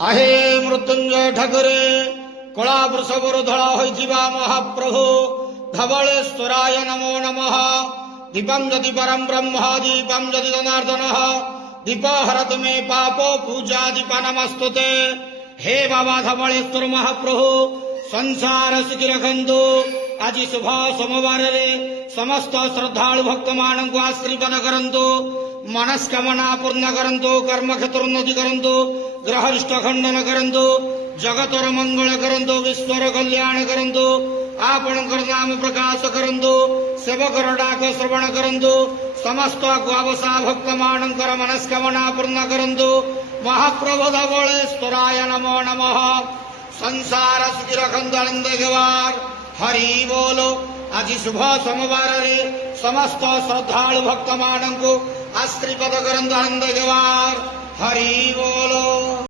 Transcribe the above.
आहे मृत्युंजय ठाकुरे कला वृषभर धड़ा होइथिबा महाप्रभु धवलेश्वराय नमो नमः। दीपं जदि परं ब्रह्म दीपं जदि जनार्दन दीप हरत मे पापो पूजा दीप नमस्तुते। हे बाबा धवलेश्वर महाप्रभु संसार सुखी रखंतु। आज शुभ सोमवार समस्त श्रद्धालु भक्त मान को आशीर्वाद करंतु। मनस्कामना पूर्ण करंतु। कर्म क्षेत्र उन्नति करंतु। ग्रहरिष्ट खंडन करंतु। जगतर मंगल करंतु। विश्वर कल्याण करंतु। आपणकर नाम प्रकाश करंतु। सेवकर डाक श्रवण करंतु। समस्त गुआवसा भक्त मानकर मनस्कामना पूर्ण करंतु। महाप्रभु धवलेश्वराय नमो नमः। संसार सुखी रखंतु आनंद गवार हरि बोलो। आज शुभ सोमवार समस्त श्रद्धालु भक्त मान को आशीर्वाद करंतु आनंद गवार हरि बोलो।